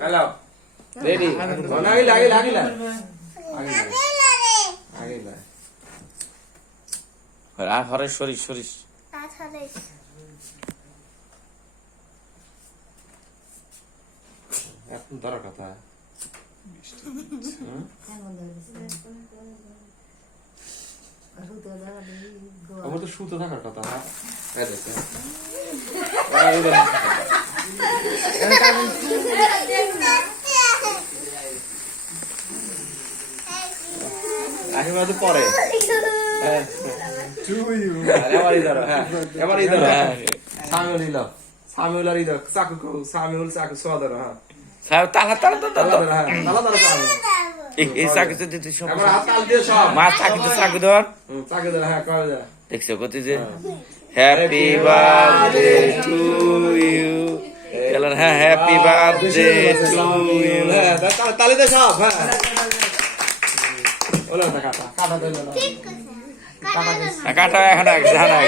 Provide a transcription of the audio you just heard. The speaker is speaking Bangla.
হ্যালো রেডি লাগিলা লাগিলা লাগিলা লাগিলা আর হরে সরিস সরিস এখন ধরার কথা আমার তো শুতে থাকার কথা আশীর্বাদ পরে এবার ইধর সামিউল ইল সামিউল আর ইধর চাকু সামিউল চাকু সোয়াদর হ্যাঁ তালা তালা তালা হ্যাঁ তালা তালা এই চাকু তো দিতে সব এবার হাত তাল দিয়ে সব মা চাকু তো চাকু ধর হ্যাঁ করে দে দেখছো কত যে হ্যাপি বার্থডে টু ইউ এলার হ্যাঁ হ্যাপি বার্থডে টু ইউ হ্যাঁ তালি দে সব হ্যাঁ ওলা কাটা কাটা দে কাটা এখন এক জানা